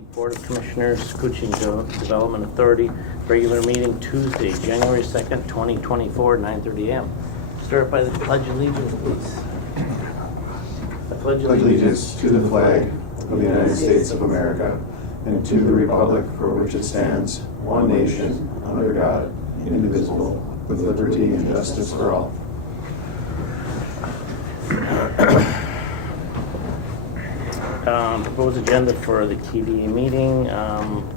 Board of Commissioners, Koochiching Development Authority, regular meeting Tuesday, January 2nd, 2024, 9:30 a.m. Start by the Pledge of Allegiance, please. I pledge Allegiance to the flag of the United States of America and to the republic for which it stands, one nation, under God, indivisible, with liberty and justice for all. Proposed agenda for the KDA meeting,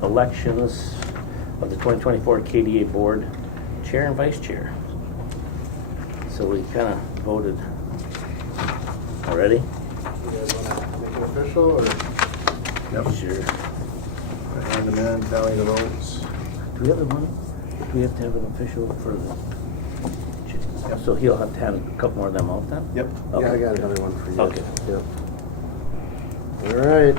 elections of the 2024 KDA Board Chair and Vice Chair. So we kind of voted already. You guys want to make it official, or Yep. Sure. hand them in, tally the votes? Do we have the one? Do we have to have an official for the? Yep. So he'll have to hand a couple more of them out then? Yep. Okay. Yeah, I got another one for you. Okay. Yep. All right.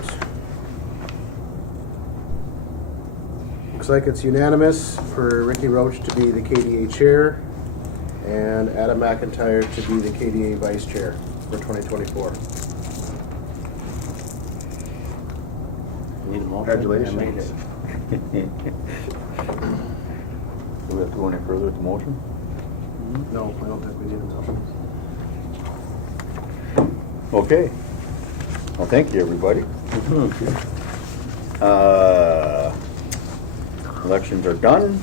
Looks like it's unanimous for Ricky Roach to be the KDA Chair and Adam McIntyre to be the KDA Vice Chair for 2024. Need a motion? Congratulations. I made it. Do we have to go any further with the motion? No, I don't think we need a motion. Okay. Well, thank you, everybody. Elections are done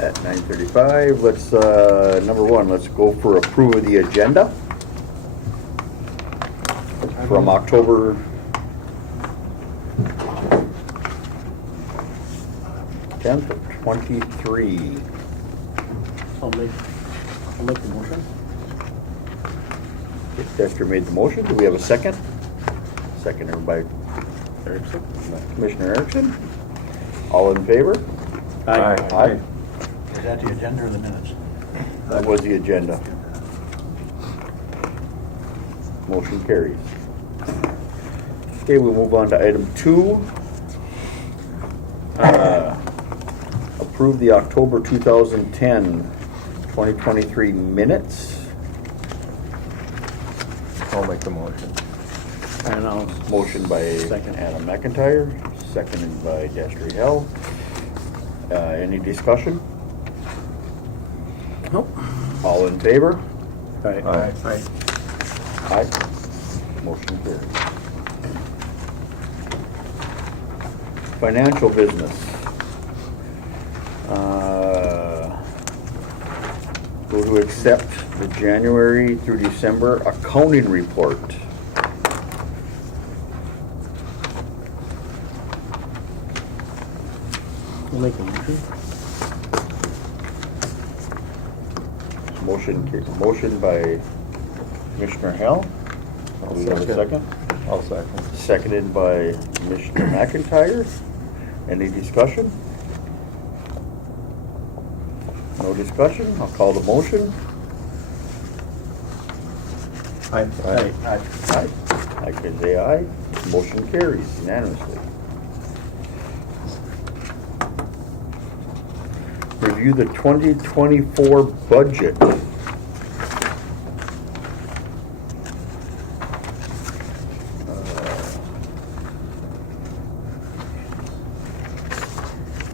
at 9:35. Let's, number one, let's go for approve of the agenda from October 10th of 23. I'll make the motion. Dexter made the motion. Do we have a second? Seconded by Erickson. Commissioner Erickson. All in favor? Aye. Aye. Is that the agenda or the minutes? That was the agenda. Motion carries. Okay, we'll move on to item 2. Approve the October 2010-2023 minutes. I'll make the motion. And I'll Motion by Second. Adam McIntyre, seconded by Destry Hell. Any discussion? Nope. All in favor? Aye. Aye. Aye. Motion carries. Financial business. Go to accept the January through December accounting report. I'll make a motion. Motion by Commissioner Hell. Do we have a second? I'll second. Seconded by Commissioner McIntyre. Any discussion? No discussion? I'll call the motion. Aye. Aye. Aye. I can say aye. Motion carries unanimously. Review the 2024 budget.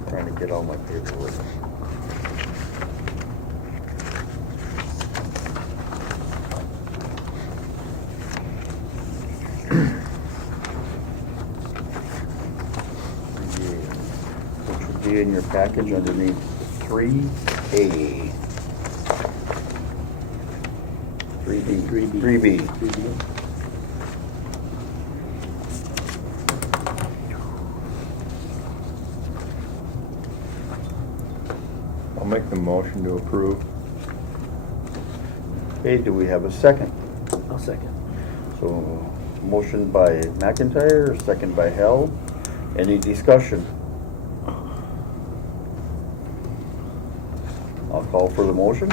Trying to get all my paperwork. Which would be in your package underneath 3A. 3B. 3B. I'll make the motion to approve. Okay, do we have a second? I'll second. So, motion by McIntyre, second by Hell. Any discussion? I'll call for the motion.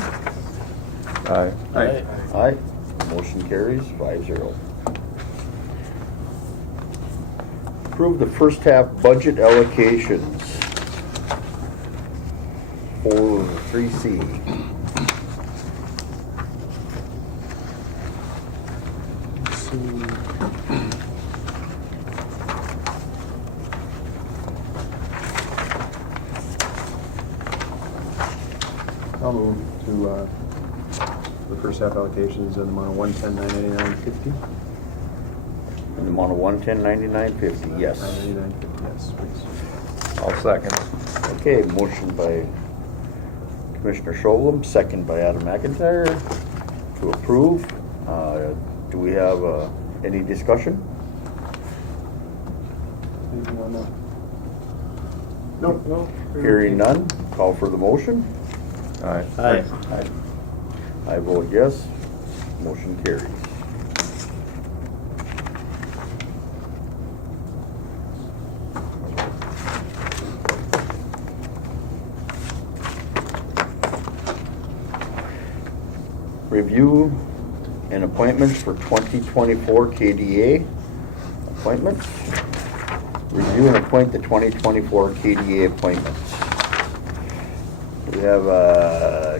Aye. Aye. Aye. Motion carries 5-0. Approve the first half budget allocations for 3C. I'll move to the first half allocations in the amount of 110,999.50. In the amount of 110.99.50, yes. 999.50, yes, please. I'll second. Okay, motion by Commissioner Scholem, second by Adam McIntyre to approve. Do we have any discussion? Anything on that? Nope. No. Hearing none, call for the motion. Aye. Aye. I vote yes, motion carries. Review and appointments for 2024 KDA appointments. Review and appoint the 2024 KDA appointments. We have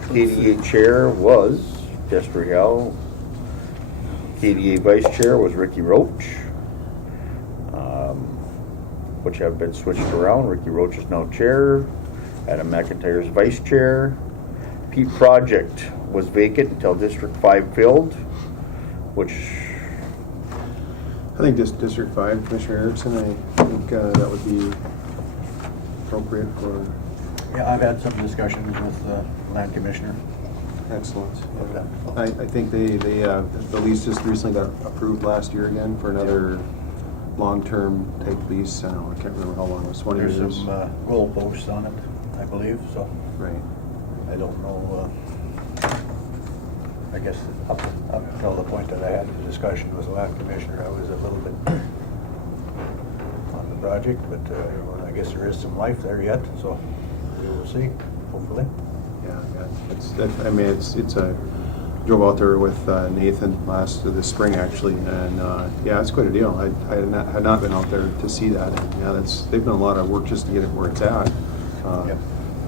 KDA chair was Jester Hall. KDA vice chair was Ricky Roach, which have been switched around. Ricky Roach is now chair. Adam McIntyre is vice chair. Pete Project was vacant until District 5 filled, which I think District 5, Commissioner Erickson, I think that would be appropriate for. Yeah, I've had some discussions with the land commissioner. Excellent. I think the lease just recently got approved last year again for another long-term type lease. I can't remember how long it was, 20 There's years. some goalposts on it, I believe, so Right. I don't know. I guess up until the point that I had the discussion with the land commissioner, I was a little bit on the project, but I guess there is some life there yet, so we will see, hopefully. Yeah. It's a drove out there with Nathan this spring actually, and yeah, it's quite a deal. I had not been out there to see that, and yeah, they've done a lot of work just to get it where it's at. Yep.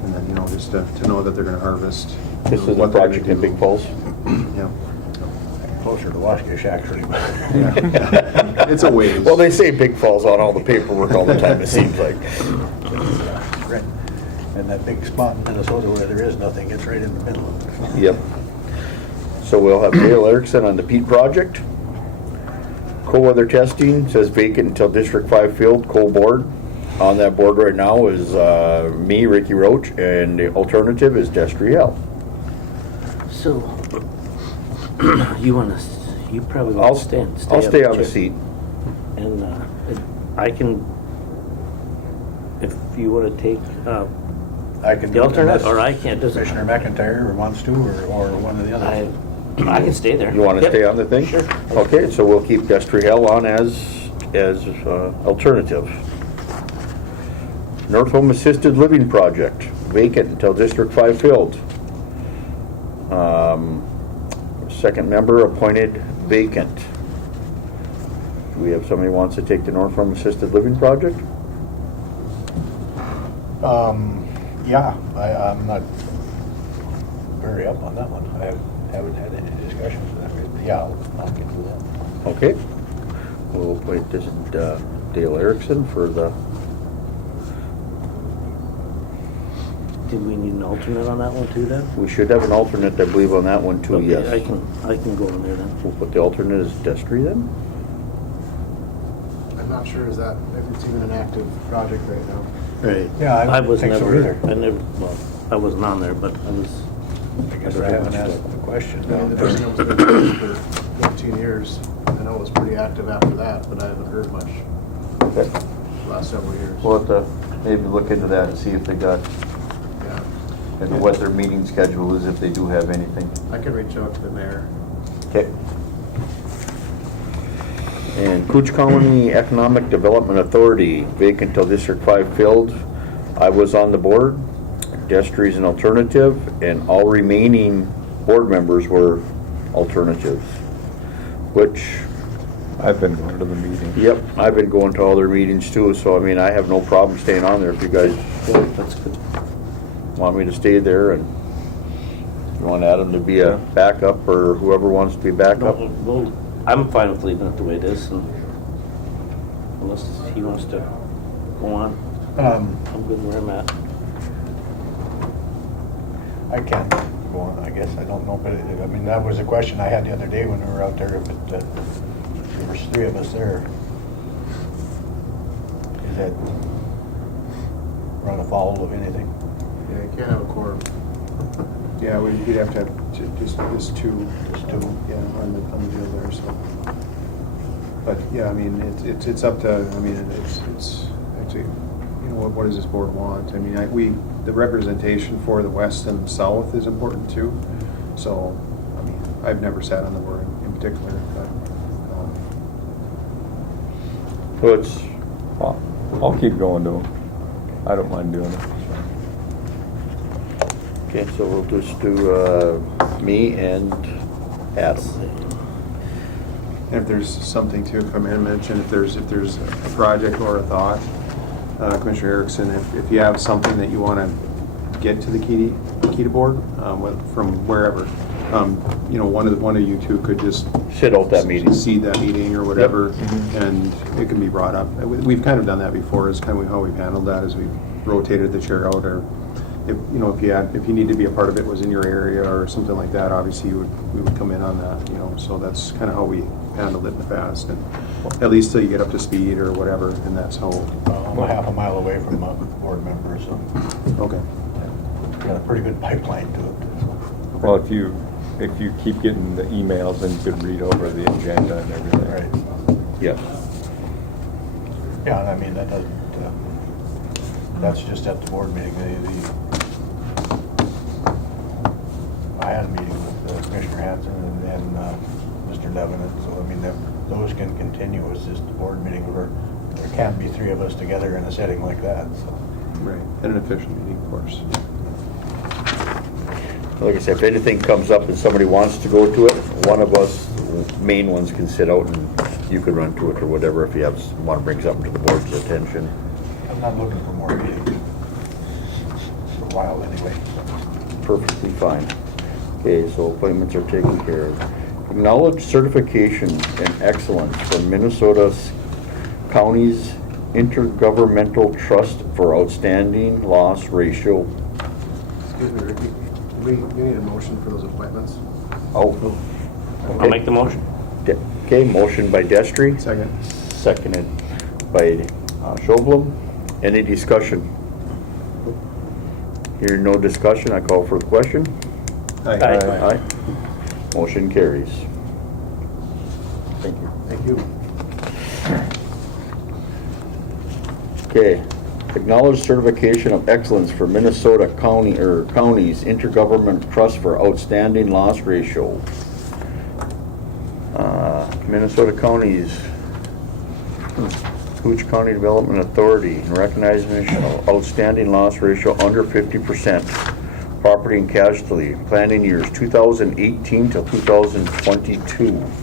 And then just to know that they're going to harvest. this is a what they're project gonna in do. Big Falls. Yeah. Closer to Waskish, actually. Yeah. It's a ways. Well, they say Big Falls on all the paperwork all the time, it seems like. Right. And that big spot in Minnesota where there is nothing, it's right in the middle. Yep. So we'll have Dale Erickson on the Pete project. Cold weather testing says vacant until District 5 filled, coal board. On that board right now is me, Ricky Roach, and the alternative is Destriel. So, you probably I'll want to stay. I'll stay on the chair. seat. And I can, if you want to take I can the alternate, unless or I can't. Doesn't Commissioner McIntyre wants to, or one of the others. I can stay there. You want to Yep. stay on the thing? Sure. Okay, so we'll keep Destriel on as alternative. North Home Assisted Living Project, vacant until District 5 filled. Second member appointed vacant. Do we have somebody who wants to take the North Home Assisted Living Project? Yeah, I'm not very up on that one. I haven't had any discussions with that. Yeah, I can do that. Okay. We'll appoint this Dale Erickson for the, Do we need an alternate on that one too then? we should have an alternate, I believe, on that one too, Okay, yes. I can go in there then. We'll put the alternate as Destry then? I'm not sure if it's even an active project right now. Right. Yeah, I I was think so never. either. Well, I wasn't on there, but I was. I guess I haven't asked the question. The person that was there for 14 years. I know it was pretty active after that, but I haven't heard much Okay. the last several years. We'll have to maybe look into that and see if they got, Yeah. and what their meeting schedule is, if they do have anything. I can reach out to the mayor. Okay. And Cooch Colony Economic Development Authority, vacant till District 5 filled. I was on the board. Destry's an alternative, and all remaining board members were alternatives. Which, I've been going to the meeting. yep, I've been going to all their meetings too, so I mean, I have no problem staying on there if you guys Yeah, that's good. want me to stay there, and you want Adam to be a backup, or whoever wants to be backup. No, well, I'm fine with leaving it the way it is, and unless he wants to go on, I'm good where I'm at. I can go on, I guess. I don't know, but I mean, that was a question I had the other day when we were out there. If there was 3 of us there, is that run afoul of anything? Yeah, you can't have a quorum. Yeah, we'd have to have just 2. Just 2. Yeah, on the deal there, so. But, yeah, I mean, it's up to, I mean, it's actually, you know, what does this board want? I mean, the representation for the west and south is important too. So, I mean, I've never sat on the board in particular, but, So it's, I'll keep going to them. I don't mind doing it. Okay, so we'll just do me and Adam. and if there's something too, if I may mention, if there's a project or a thought, Commissioner Erickson, if you have something that you want to get to the KDA board, from wherever, you know, one of you two could just Sit out that meeting. seed that meeting or whatever, and it can be brought up. We've kind of done that before. Is kind of how we've handled that, as we've rotated the chair out, or if you know, if you need to be a part of it, was in your area or something like that, obviously we would come in on that, you know. So that's kind of how we handled it in the past, and at least till you get up to speed or whatever, and that's how. I'm a half a mile away from a board member, so Okay. got a pretty good pipeline to it. So. Well, if you keep getting the emails, then you could read over the agenda and everything. Right. Yes. Yeah, and I mean, that doesn't, that's just at the board meeting. I had a meeting with Commissioner Hanson and Mr. Levitt, so I mean, those can continue. It's just the board meeting where there can't be 3 of us together in a setting like that, so. Right. And an official meeting, of course. Like I said, if anything comes up and somebody wants to go to it, one of us main ones can sit out and you can run to it or whatever if you want to bring something to the board's attention. I'm not looking for more meetings for a while anyway. Perfectly fine. Okay, so appointments are taken care of. Acknowledge certification and excellence from Minnesota's County's Intergovernmental Trust for Outstanding Loss Ratio. Excuse me, Ricky. We need a motion for those appointments. Oh. I'll make the motion. Okay, motion by Destry. Second. Seconded by Schobel. Any discussion? Hearing no discussion, I call for the question. Aye. Aye. Motion carries. Thank you. Thank you. Okay. Acknowledge certification of excellence for Minnesota County or Counties Intergovernmental Trust for Outstanding Loss Ratio. Minnesota Counties, Koochiching County Development Authority, recognition of outstanding loss ratio under 50%. Property and casualty, planning years 2018 till 2022. Looks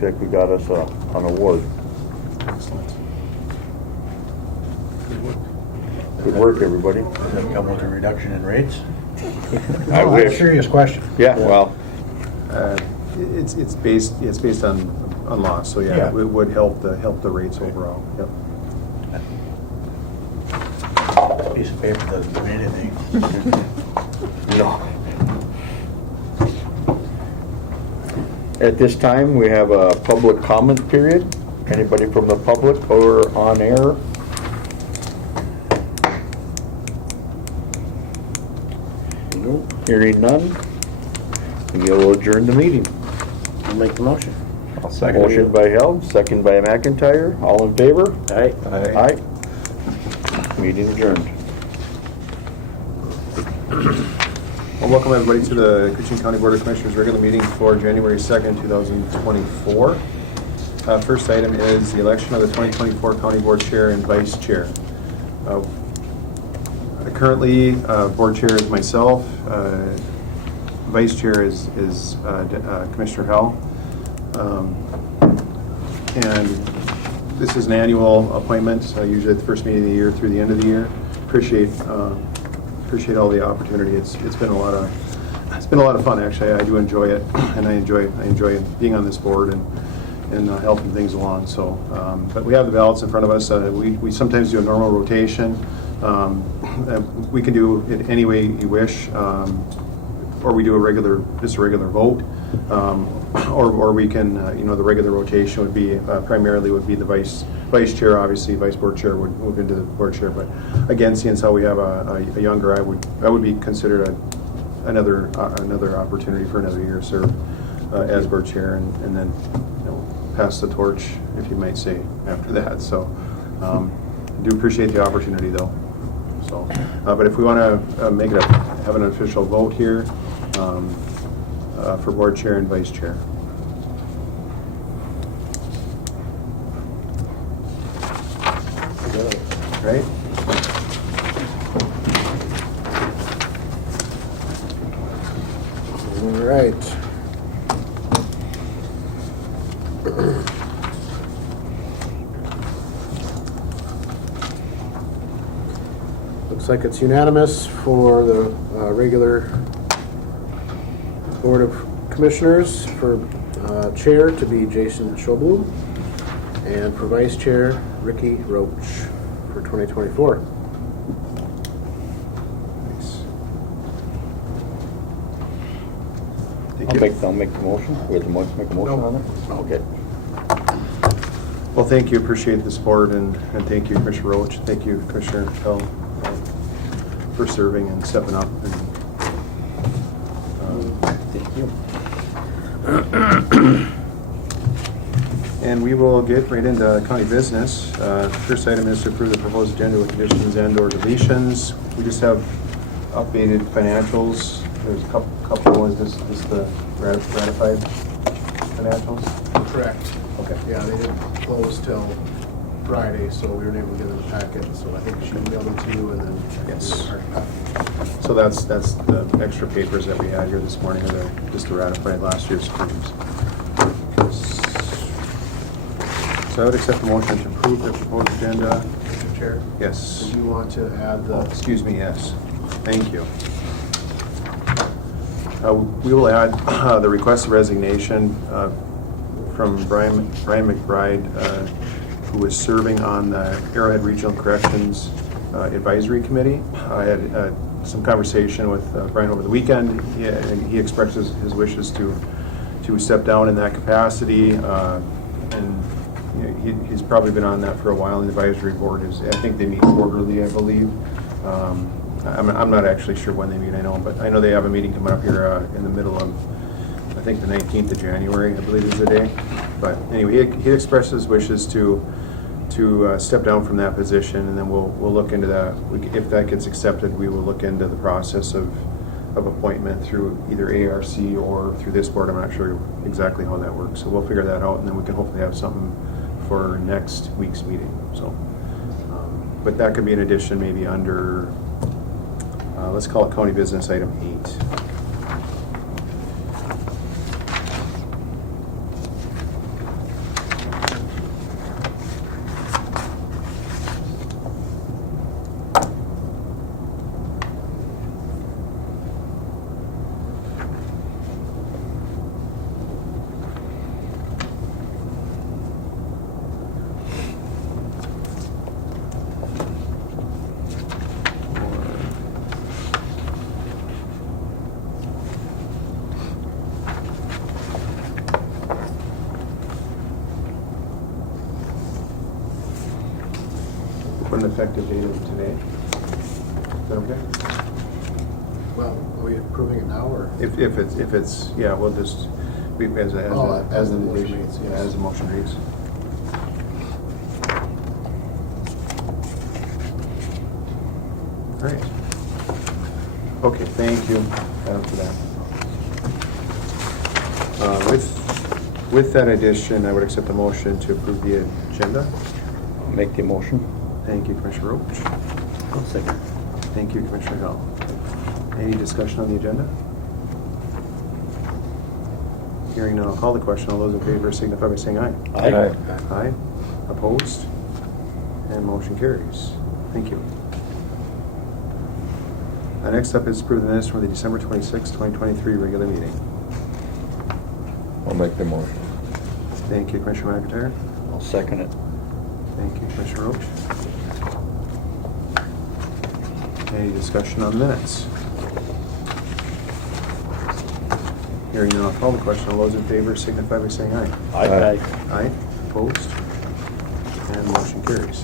like we got us an award. Excellent. Good work, everybody. Does that come with a reduction in rates? I No, that's a wish. serious question. Yeah, well, It's based on loss, so yeah, Yeah. it would help the rates overall. Yep. Piece of paper doesn't do anything. no. At this time, we have a public comment period. Anybody from the public or on air? Nope. Hearing none, we'll adjourn the meeting. I'll make the motion. I'll second Motion it. by Held, second by McIntyre. All in favor? Aye. Aye. Aye. Meeting adjourned. Well, welcome everybody to the Koochiching County Board of Commissioners regular meeting for January 2nd, 2024. First item is the election of the 2024 County Board Chair and Vice Chair. Currently, Board Chair is myself. Vice Chair is Commissioner Hell. And this is an annual appointment, usually at the first meeting of the year through the end of the year. Appreciate all the opportunity. It's been a lot of fun, actually. I do enjoy it, and I enjoy being on this board and helping things along. So, but we have the ballots in front of us. We sometimes do a normal rotation. We can do it any way you wish, or we do just a regular vote, or we can, the regular rotation would be, primarily would be the vice chair, obviously, vice board chair would move into the board chair, but again, seeing as how we have a younger, I would be considered another opportunity for another year to serve as board chair, and then, pass the torch, if you might say, after that. So, I do appreciate the opportunity, though. So, but if we want to have an official vote here for board chair and vice chair. Right? All right. Looks like it's unanimous for the regular Board of Commissioners for chair to be Jason Schoblu and for vice chair Ricky Roach for 2024. Nice. Thank you. I'll make the motion. We have to make a motion on it? Okay. Well, thank you. Appreciate the support, and thank you, Commissioner Roach. Thank you, Commissioner Fell, for serving and stepping up. And, Thank you. and we will get right into county business. First item is to approve the proposed agenda with additions and/or deletions. We just have updated financials. There's a couple. Is this the ratified financials? Correct. Okay. Yeah, they didn't close till Friday, so we weren't able to get in the packet, so I think she emailed them to you and then. Yes. So that's the extra papers that we had here this morning, are just to ratify last year's claims. So I would accept the motion to approve the proposed agenda. Mr. Chair, Yes. did you want to add Oh, the? excuse me, yes. Thank you. We will add the request of resignation from Brian McBride, who is serving on the Arrowhead Regional Corrections Advisory Committee. I had some conversation with Brian over the weekend. He expresses his wishes to step down in that capacity, and he's probably been on that for a while. And the advisory board I think they meet quarterly, I believe. I'm not actually sure when they meet, but I know they have a meeting coming up here in the middle of, I think the 19th of January, I believe is the day. But anyway, he expressed his wishes to step down from that position, and then we'll look into that. If that gets accepted, we will look into the process of appointment through either ARC or through this board. I'm not sure exactly how that works, so we'll figure that out, and then we can hopefully have something for next week's meeting. So, but that could be an addition maybe under, let's call it county business item 8. Put an effective date of today. Is that okay? Well, are we approving it now, or? If it's, yeah, we'll just, as the the motion motion reads, yes. as the motion reads. All right. Okay, thank you for that. With that addition, I would accept the motion to approve the agenda. I'll make the motion. Thank you, Commissioner Roach. I'll second. Thank you, Commissioner Hill. Any discussion on the agenda? Hearing none, I'll call the question. All those in favor signify by saying aye. Aye. Aye. Opposed? And motion carries. Thank you. Next up is approve the minutes from the December 26, 2023 regular meeting. I'll make the motion. Thank you, Commissioner McIntyre. I'll second it. Thank you, Commissioner Roach. Any discussion on minutes? Hearing none, I'll call the question. All those in favor signify by saying aye. Aye. Aye, opposed, and motion carries.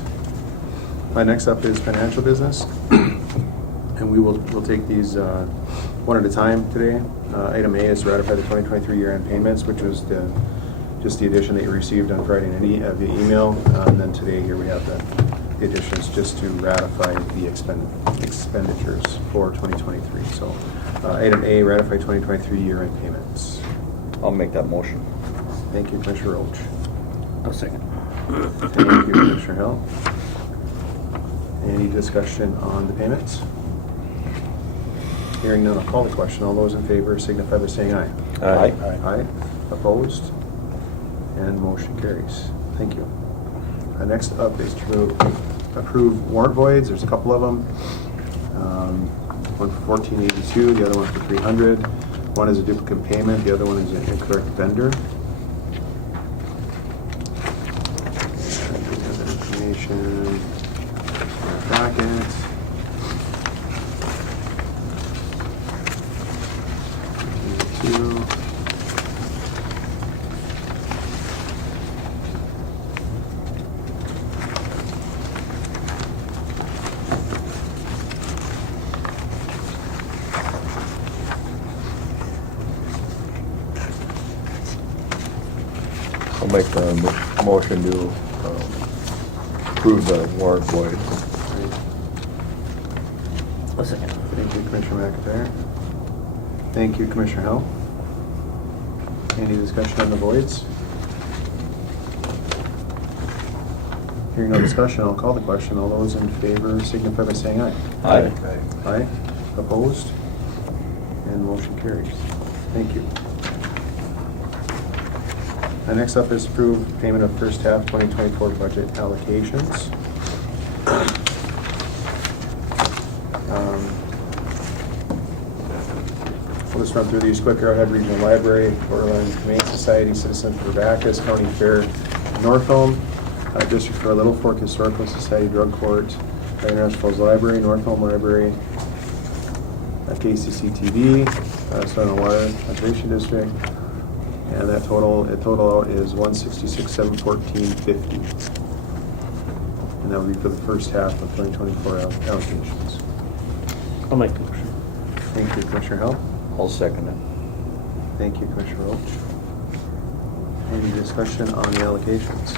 Next up is financial business, and we'll take these one at a time today. Item A is to ratify the 2023 year-end payments, which was just the addition that you received on Friday via email, and then today here we have the additions just to ratify the expenditures for 2023. So item A, ratify 2023 year-end payments. I'll make that motion. Thank you, Commissioner Roach. I'll second. Thank you, Commissioner Hill. Any discussion on the payments? Hearing none, I'll call the question. All those in favor signify by saying aye. Aye. Aye. Opposed? And motion carries. Thank you. Next up is to approve warrant voids. There's a couple of them. One for $14.82, the other one for $300. One is a duplicate payment, the other one is an incorrect vendor. And we have that information in our packet. I'll make the motion to approve the warrant void. I'll second. Thank you, Commissioner McIntyre. Thank you, Commissioner Hill. Any discussion on the voids? Hearing no discussion, I'll call the question. All those in favor signify by saying aye. Aye. Aye. Opposed? And motion carries. Thank you. Next up is approve payment of first half 2024 budget allocations. We'll just run through these quick. Arrowhead Regional Library, Borderland Humane Society, Citizen for Bacchus, County Fair, Northholm, District for Little Fork Historical Society, Drug Court, International Falls Library, Northholm Library, KCC TV, Southern Water Conservation District, and that total out is $166,714.50, and that would be for the first half of 2024 allocations. I'll make the motion. Thank you, Commissioner Hill. I'll second it. Thank you, Commissioner Roach. Any discussion on the allocations?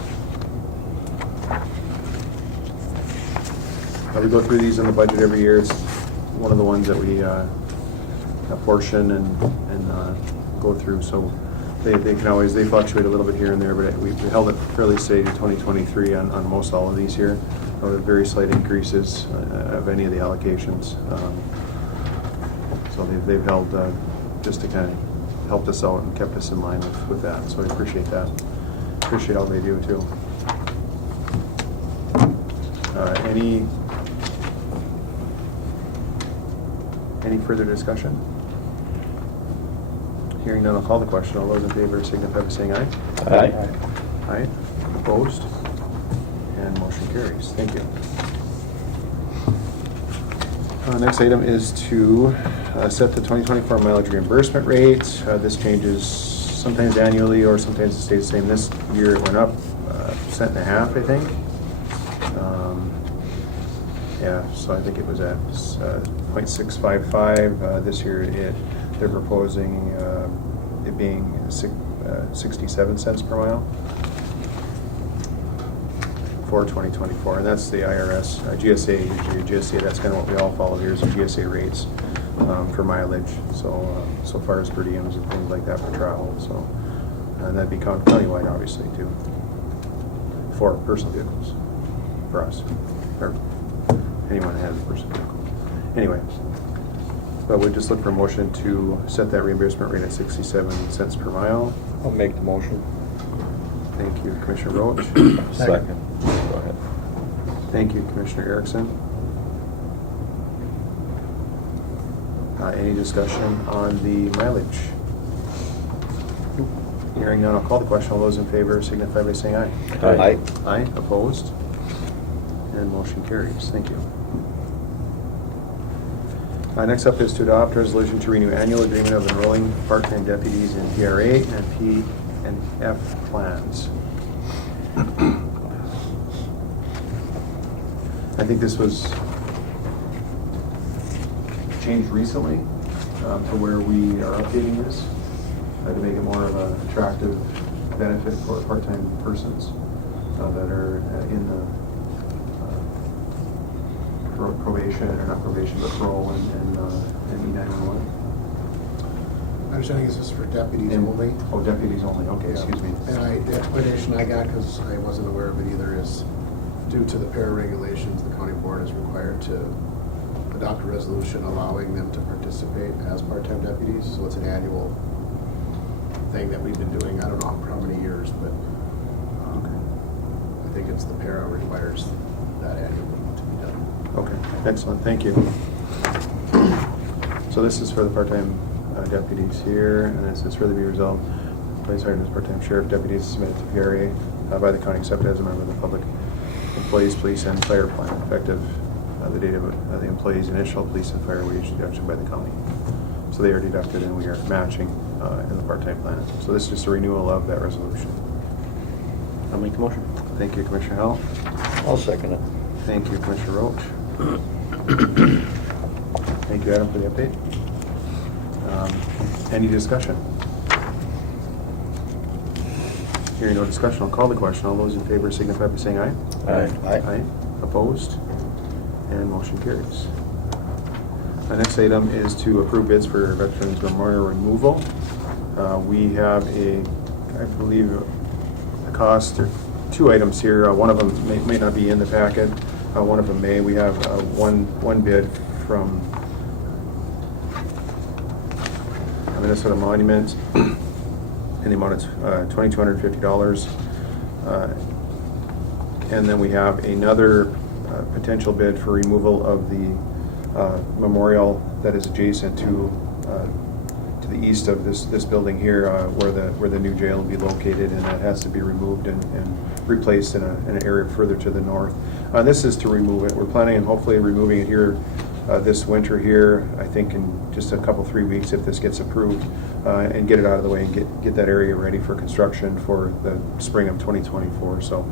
We go through these in the budget every year. It's one of the ones that we apportion and go through. So they can always, they fluctuate a little bit here and there, but we held it fairly steady to 2023 on most all of these here. With very slight increases of any of the allocations. So they've held just to kind of helped us out and kept us in line with that. So I appreciate that. Appreciate all they do too. Any further discussion? Hearing none, I'll call the question. All those in favor signify by saying aye. Aye. Aye. Opposed? And motion carries. Thank you. Next item is to set the 2024 mileage reimbursement rate. This changes sometimes annually or sometimes it stays the same. This year it went up $1.50, I think. Yeah, so I think it was at 0.655. This year they're proposing it being 67 cents per mile for 2024, and that's the IRS, GSA, usually GSA, that's kind of what we all follow here is the GSA rates for mileage, so far as per diems and things like that for travel, so, and that'd be countywide obviously too, for personal vehicles, for us, or anyone that has a personal vehicle. Anyway, but we'd just look for a motion to set that reimbursement rate at 67 cents per mile. I'll make the motion. Thank you, Commissioner Roach. Second. Go ahead. Thank you, Commissioner Erickson. Any discussion on the mileage? Hearing none, I'll call the question. All those in favor signify by saying aye. Aye. Aye, opposed? And motion carries. Thank you. Next up is to adopt resolution to renew annual agreement of enrolling part-time deputies in PRA and P and F plans. I think this was changed recently to where we are updating this to make it more of an attractive benefit for part-time persons that are in the probation, or not probation, but parole and E911. My understanding is this for deputies And- only. Oh, deputies only, okay, excuse me. And the explanation I got, because I wasn't aware of it either, is due to the para regulations, the county board is required to adopt a resolution allowing them to participate as part-time deputies. So it's an annual thing that we've been doing, I don't know for how many years, but I think it's the para requires that annually to be done. Okay, excellent, thank you. So this is for the part-time deputies here, and this is further be resolved. Place hired as part-time sheriff deputies submitted to PRA by the county accepted as a member of the public employees, police, and fire plan, effective the date of the employee's initial police and fire wage deduction by the county. So they are deducted, and we are matching in the part-time plan. So this is just a renewal of that resolution. I'll make the motion. Thank you, Commissioner Howell. I'll second it. Thank you, Commissioner Roach. Thank you, Adam, for the update. Any discussion? Hearing no discussion, I'll call the question. All those in favor signify by saying aye. Aye. Opposed? And motion carries. The next item is to approve bids for Veterans Memorial removal. We have I believe, a cost, or two items here. One of them may not be in the packet. One of them may. We have one bid from Minnesota Monument in the amount of $2,250. And then we have another potential bid for removal of the memorial that is adjacent to the east of this building here, where the new jail will be located, and that has to be removed and replaced in an area further to the north. This is to remove it. We're planning on hopefully removing it here this winter here, I think in just a couple, 3 weeks if this gets approved, and get it out of the way and get that area ready for construction for the spring of 2024. So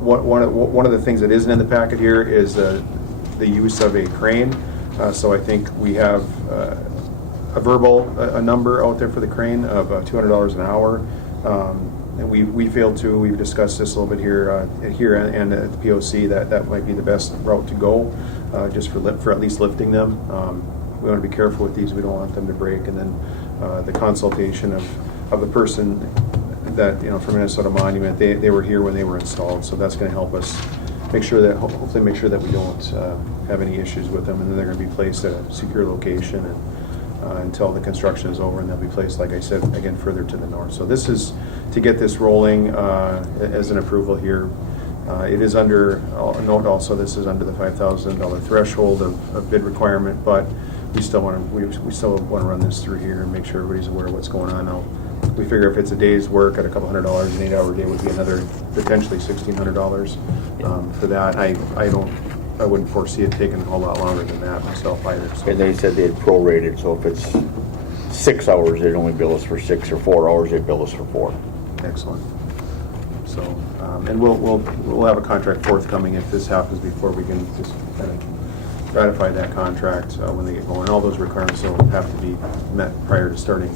one of the things that isn't in the packet here is the use of a crane. So I think we have a verbal number out there for the crane of $200 an hour. And we feel too, we've discussed this a little bit here and at the POC, that might be the best route to go, just for at least lifting them. We want to be careful with these. We don't want them to break. And then the consultation of the person that, from Minnesota Monument, they were here when they were installed, so that's going to help us hopefully make sure that we don't have any issues with them, and then they're going to be placed at a secure location until the construction is over, and they'll be placed, like I said, again, further to the north. So this is to get this rolling as an approval here. It is under, note also, this is under the $5,000 threshold of bid requirement, but we still want to run this through here and make sure everybody's aware of what's going on now. We figure if it's a day's work at a couple $100, an 8-hour day would be another potentially $1,600 for that. I wouldn't foresee it taking a whole lot longer than that myself either. So. And they said they'd prorated, so if it's 6 hours, they'd only bill us for 6, or 4 hours, they'd bill us for 4. Excellent. So, and we'll have a contract forthcoming if this happens before we can just kind of ratify that contract when they get going. All those requirements will have to be met prior to starting,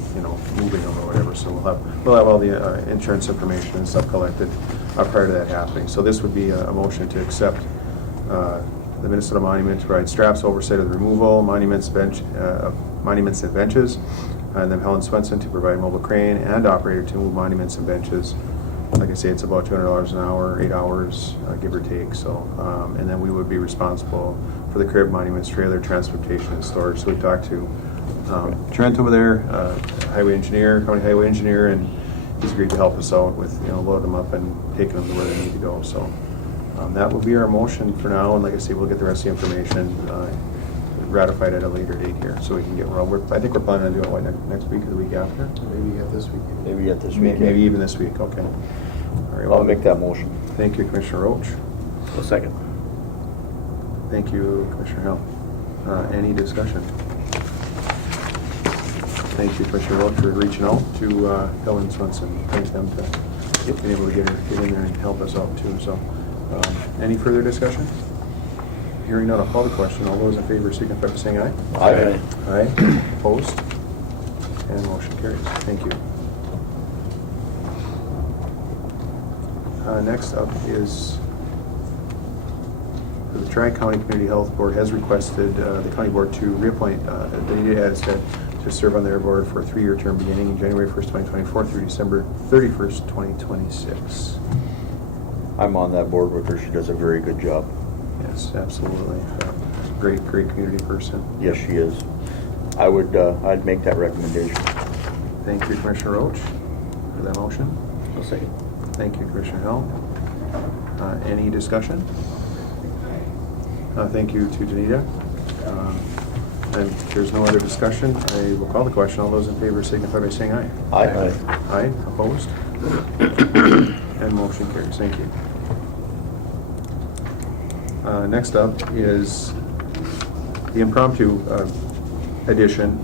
moving them or whatever. So we'll have all the insurance information and stuff collected prior to that happening. So this would be a motion to accept the Minnesota Monument to provide straps oversight of the removal, monuments and benches, and then Helen Swenson to provide mobile crane and operator to move monuments and benches. Like I say, it's about $200 an hour, 8 hours, give or take. So, and then we would be responsible for the crib, monuments, trailer, transportation, and storage. So we talked to Trent over there, county highway engineer, and he's agreed to help us out with, load them up and taking them to where they need to go. So that will be our motion for now. And like I say, we'll get the rest of the information ratified at a later date here, so we can get rolling. I think we're planning on doing it next week or the week after. Maybe yet this week. Maybe yet this week. Maybe even this week. Okay. All right. I'll make that motion. Thank you, Commissioner Roach. A second. Thank you, Commissioner Hill. Any discussion? Thank you, Commissioner Roach, for reaching out to Helen Swenson. Thank them to being able to get in there and help us out too. So, any further discussion? Hearing none, I'll call the question. All those in favor signify by saying aye. Aye. Aye. Opposed? And motion carries. Thank you. Next up is the Tri-County Community Health Board has requested the county board to reappoint Danita Adstead to serve on their board for a 3-year term beginning January 1st, 2024 through December 31st, 2026. I'm on that board with her. She does a very good job. Yes, absolutely. Great community person. Yes, she is. I'd make that recommendation. Thank you, Commissioner Roach, for that motion. I'll second. Thank you, Commissioner Hell. Any discussion? Thank you to Danita. And if there's no other discussion, I will call the question. All those in favor signify by saying aye. Aye. Aye. Opposed? And motion carries. Thank you. Next up is the impromptu addition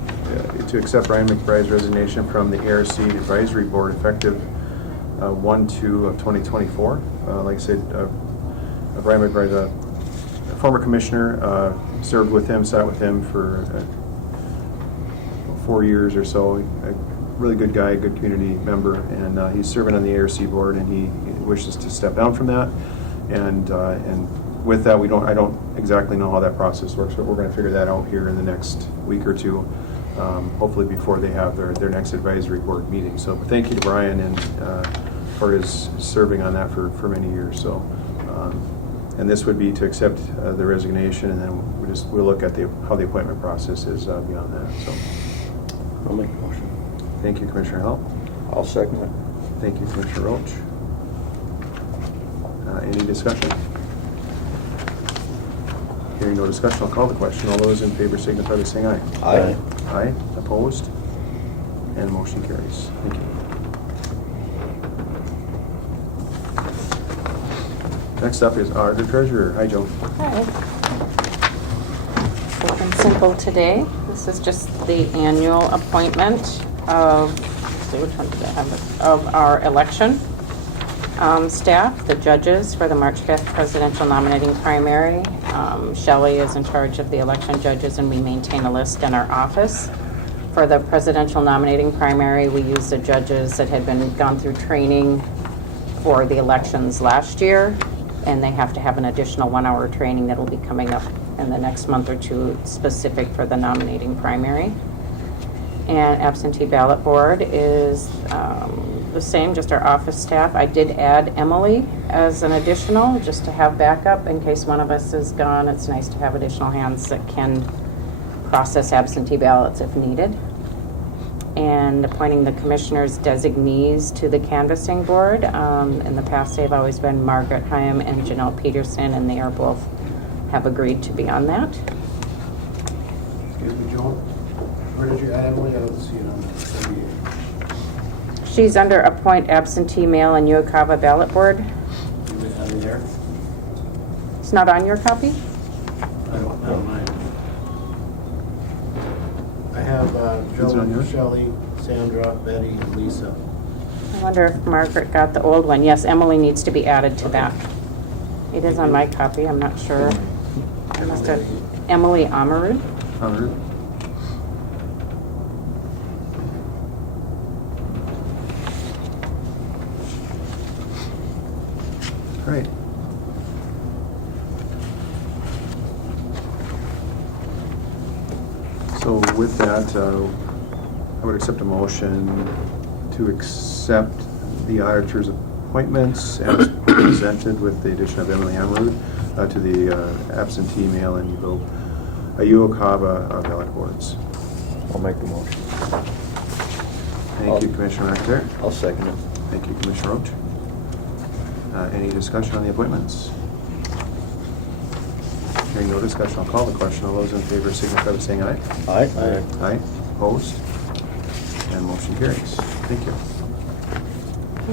to accept Brian McBride's resignation from the ARC Advisory Board effective 1/2/2024. Like I said, Brian McBride, a former commissioner, served with him, sat with him for 4 years or so. A really good guy, good community member, and he's serving on the ARC board, and he wishes to step down from that. And with that, I don't exactly know how that process works, but we're going to figure that out here in the next week or two, hopefully before they have their next advisory board meeting. So thank you to Brian and for his serving on that for many years. So, and this would be to accept the resignation, and then we'll look at how the appointment process is beyond that. So, I'll make the motion. thank you, Commissioner Hell. I'll second it. Thank you, Commissioner Roach. Any discussion? Hearing no discussion, I'll call the question. All those in favor signify by saying aye. Aye. Aye. Opposed? And motion carries. Thank you. Next up is our treasurer. Hi, Joan. Hi. Short and simple today. This is just the annual appointment of, let's see, which one did I have? Of our election staff, the judges for the March 5th presidential nominating primary. Shelley is in charge of the election judges, and we maintain a list in our office. For the presidential nominating primary, we use the judges that had gone through training for the elections last year, and they have to have an additional 1-hour training that will be coming up in the next month or two, specific for the nominating primary. And absentee ballot board is the same, just our office staff. I did add Emily as an additional, just to have backup in case one of us is gone. It's nice to have additional hands that can process absentee ballots if needed. And appointing the commissioners' designees to the canvassing board. In the past, they've always been Margaret Hyam and Janelle Peterson, and they are both have agreed to be on that. Excuse me, Joan, where did you add Emily? I don't see it on the She's under appoint absentee mail and Uokava ballot board. There? It's not on your copy? I don't know mine. I have Is it on Joan, yours? Shelley, Sandra, Betty, and Lisa. I wonder if Margaret got the old one. Yes, Emily needs to be added to that. It is on my copy, I'm not sure. I must have, Emily Amarud. Honored. All right. So with that, I would accept a motion to accept the auditor's appointments as presented with the addition of Emily Amarud to the absentee mail and Uokava ballot boards. I'll make the motion. Thank you, Commissioner Actor. I'll second it. Thank you, Commissioner Roach. Any discussion on the appointments? Hearing no discussion, I'll call the question. All those in favor signify by saying aye. Aye. Aye. Opposed? And motion carries. Thank you.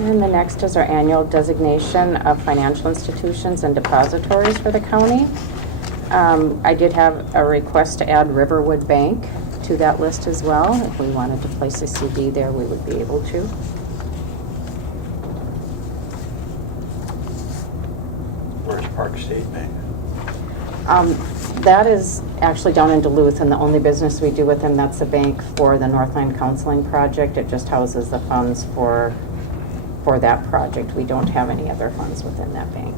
And the next is our annual designation of financial institutions and depositories for the county. I did have a request to add Riverwood Bank to that list as well. If we wanted to place a CD there, we would be able to. Where's Park State Bank? That is actually down in Duluth, and the only business we do with them, that's the bank for the Northland Counseling Project. It just houses the funds for that project. We don't have any other funds within that bank.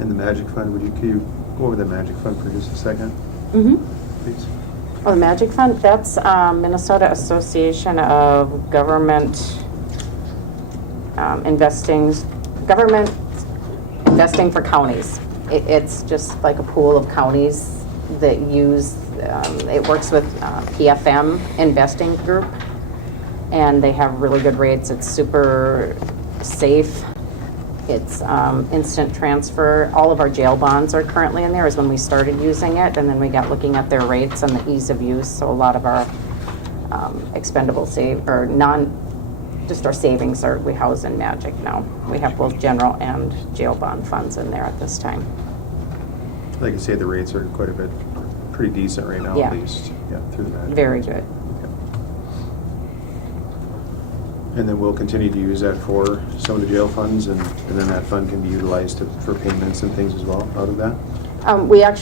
And the Magic Fund, could you go over the Magic Fund for just a second, Mm-hmm. please? Oh, the Magic Fund, that's Minnesota Association of Government Government Investing for Counties. It's just like a pool of counties that use, it works with PFM Investing Group, and they have really good rates. It's super safe. It's instant transfer. All of our jail bonds are currently in there, is when we started using it, and then we got looking at their rates and the ease of use. So a lot of our expendable just our savings we house in Magic now. We have both general and jail bond funds in there at this time. Like you say, the rates are quite a bit, pretty decent right now, Yeah. at least, yeah, through the Magic. Very good. And then we'll continue to use that for some of the jail funds, and then that fund can be utilized for payments and things as well out of that?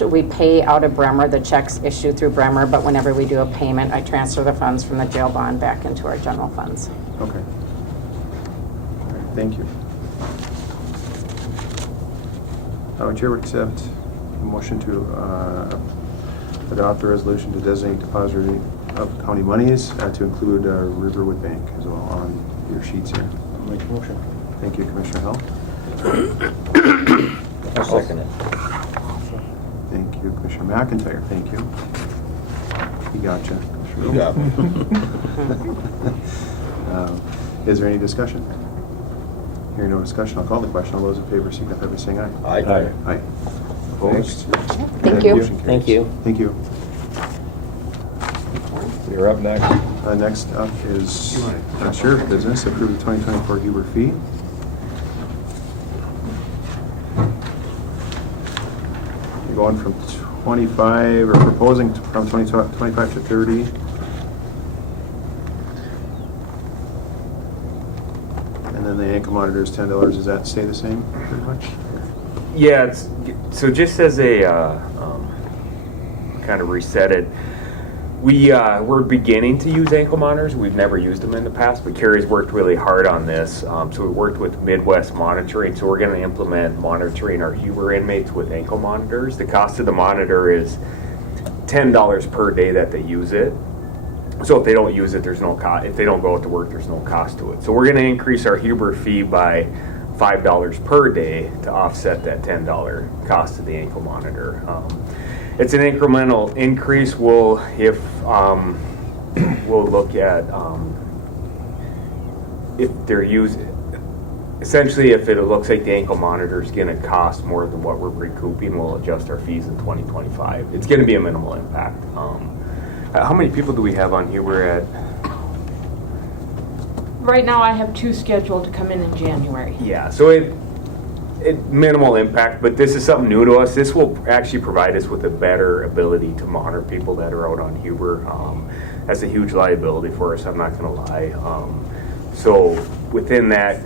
We pay out of Bremer, the checks issued through Bremer, but whenever we do a payment, I transfer the funds from the jail bond back into our general funds. Okay. All right, thank you. Chair would accept a motion to adopt a resolution to designate depository of county monies to include Riverwood Bank as well on your sheets here. I'll make a motion. Thank you, Commissioner Hell. I'll second it. Thank you, Commissioner McIntyre. Thank you. You gotcha. You got me. Is there any discussion? Hearing no discussion, I'll call the question. All those in favor signify by saying aye. Aye. Aye. Opposed? Thank you. Motion carries. Thank you. Thank you. You're up next. Next up is sheriff business. Approve the 2024 Huber fee. You're going from 25, or proposing from 25 to 30. And then the ankle monitor is $10. Does that stay the same pretty much? Yeah, so just as a kind of reset it, we're beginning to use ankle monitors. We've never used them in the past, but Carrie's worked really hard on this. So we worked with Midwest Monitoring, so we're going to implement monitoring our Huber inmates with ankle monitors. The cost of the monitor is $10 per day that they use it. So if they don't use it, there's no cost. If they don't go out to work, there's no cost to it. So we're going to increase our Huber fee by $5 per day to offset that $10 cost of the ankle monitor. It's an incremental increase. We'll look at if they're using. Essentially, if it looks like the ankle monitor is going to cost more than what we're recouping, we'll adjust our fees in 2025. It's going to be a minimal impact. How many people do we have on Huber at? Right now, I have 2 scheduled to come in January. Yeah, so it minimal impact, but this is something new to us. This will actually provide us with a better ability to monitor people that are out on Huber. That's a huge liability for us, I'm not going to lie. So within that,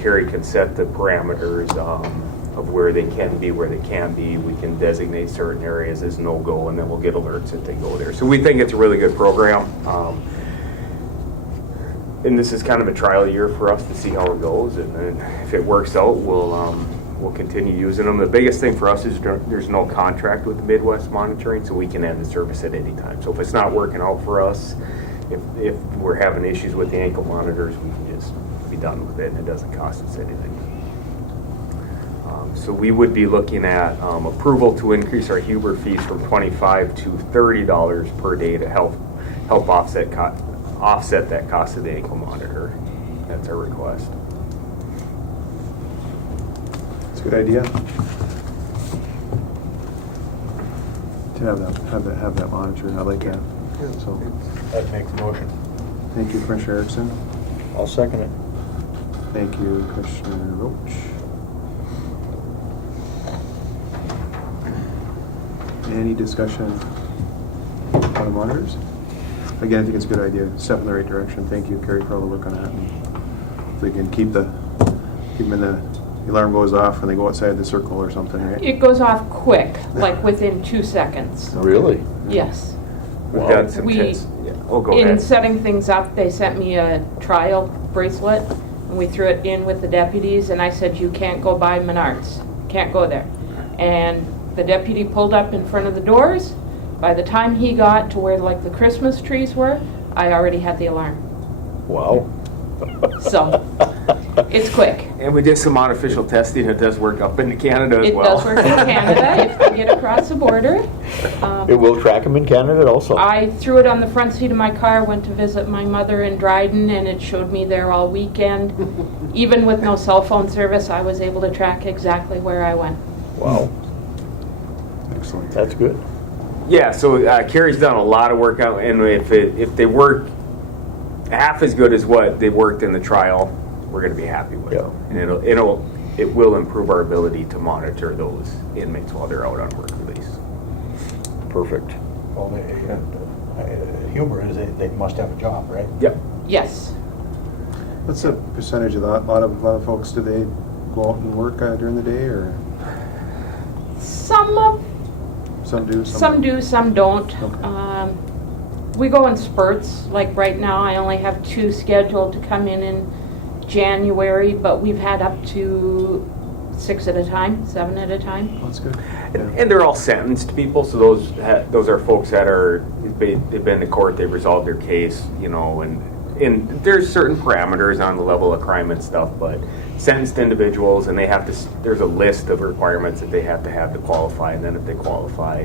Carrie can set the parameters of where they can be, where they can't be. We can designate certain areas as no-go, and then we'll get alerts if they go there. So we think it's a really good program. And this is kind of a trial year for us to see how it goes, and then if it works out, we'll continue using them. The biggest thing for us is there's no contract with Midwest Monitoring, so we can end the service at any time. So if it's not working out for us, if we're having issues with the ankle monitors, we can just be done with it, and it doesn't cost us anything. So we would be looking at approval to increase our Huber fees from $25 to $30 per day to help offset that cost of the ankle monitor. That's our request. It's a good idea. To have that monitor. I like that. So I'd make the motion. thank you, Commissioner Erickson. I'll second it. Thank you, Commissioner Roach. Any discussion on the monitors? Again, I think it's a good idea. Step in the right direction. Thank you, Carrie, for all the work on that. And if we can keep them in the alarm goes off and they go outside the circle or something, right? It goes off quick, like within 2 seconds. Really? Yes. We've got some We- tips. Yeah. Oh, go In ahead. setting things up, they sent me a trial bracelet, and we threw it in with the deputies, and I said, you can't go by Menards. Can't go there. And the deputy pulled up in front of the doors. By the time he got to where like the Christmas trees were, I already had the alarm. Wow. So, it's quick. And we did some unofficial testing. It does work up into Canada as It well. does work in Canada if they get across the border. It will track them in Canada also? I threw it on the front seat of my car, went to visit my mother in Dryden, and it showed me there all weekend. Even with no cell phone service, I was able to track exactly where I went. Wow, Excellent. that's good. Yeah, so Carrie's done a lot of work on, and if they work half as good as what they worked in the trial, we're going to be happy with Yeah. them, and it will improve our ability to monitor those inmates while they're out on work release. Perfect. Well, humor is they must have a job, right? Yep. Yes. What's the percentage of that? A lot of folks, do they go out and work during the day, or Some some do? some don't. Okay. We go in spurts. Like right now, I only have 2 scheduled to come in January, but we've had up to 6 at a time, 7 at a time. That's good. And they're all sentenced people, so those are folks that they've been to court, they've resolved their case, and there's certain parameters on the level of crime and stuff, but sentenced individuals, and there's a list of requirements that they have to qualify, and then if they qualify,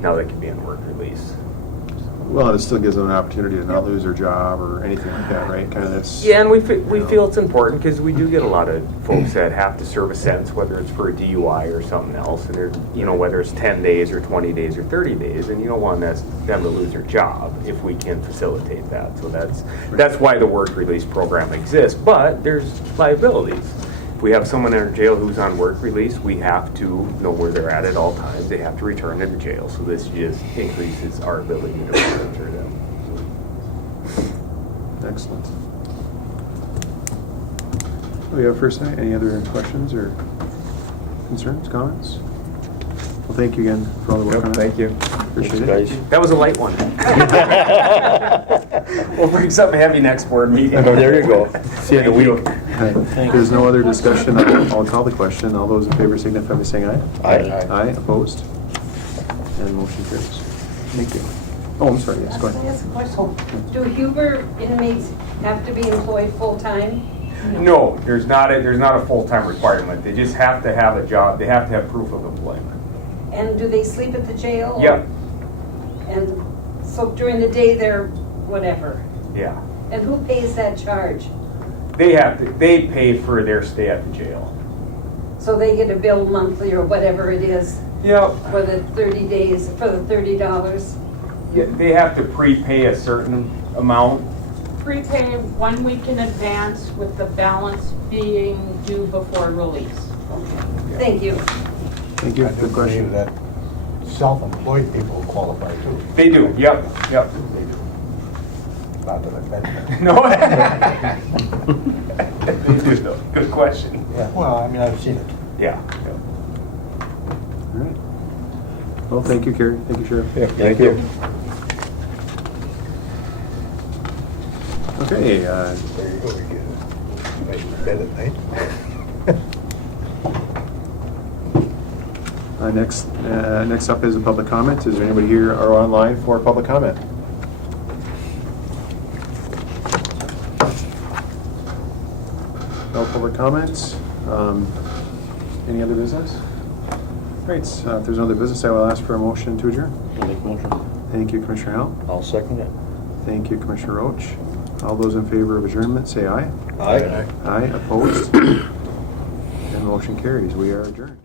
now they can be on work release. Well, it still gives them an opportunity to not lose their job or anything like that, right? Kind of this. Yeah, and we feel it's important because we do get a lot of folks that have to serve a sentence, whether it's for a DUI or something else, and they're, whether it's 10 days or 20 days or 30 days, and you don't want them to lose their job if we can facilitate that. So that's why the work release program exists. But there's liabilities. If we have someone in our jail who's on work release, we have to know where they're at all times. They have to return to the jail. So this just increases our ability to monitor them. Excellent. Do we have first night? Any other questions or concerns, comments? Well, thank you again for all the work on it. Thank you. Appreciate it. Thanks, guys. That was a light one. We'll bring something heavy next board meeting. There you go. See you in a week. If there's no other discussion, I'll call the question. All those in favor signify by saying aye. Aye. Aye, opposed? And motion carries. Thank you. Oh, I'm sorry, yes, go Can I ahead. ask a question? Do Huber inmates have to be employed full-time? No, there's not a full-time requirement. They just have to have a job. They have to have proof of employment. And do they sleep at the jail? Yep. And so during the day they're whatever? Yeah. And who pays that charge? They pay for their stay at the jail. So they get a bill monthly or whatever it is Yep. for the 30 days, for the $30? Yeah, they have to prepay a certain amount. Prepay 1 week in advance with the balance being due before release. Thank you. Thank you, I do good question. believe that self-employed people qualify too. They do. Yep. They do. Not that I've been there. No. They do though. Good question. Yeah, well, I mean, I've seen it. Yeah. All right. Well, thank you, Carrie. Thank you, Sheriff. Yeah, thank you. Okay, There you go, you get a nice bed at night. next up is a public comment. Is there anybody here or online for public comment? No public comments. Any other business? Great. If there's no other business, I will ask for a motion to adjourn. I'll make a motion. Thank you, Commissioner Howell. I'll second it. Thank you, Commissioner Roach. All those in favor of adjournment, say aye. Aye. Aye, opposed? And motion carries. We are adjourned.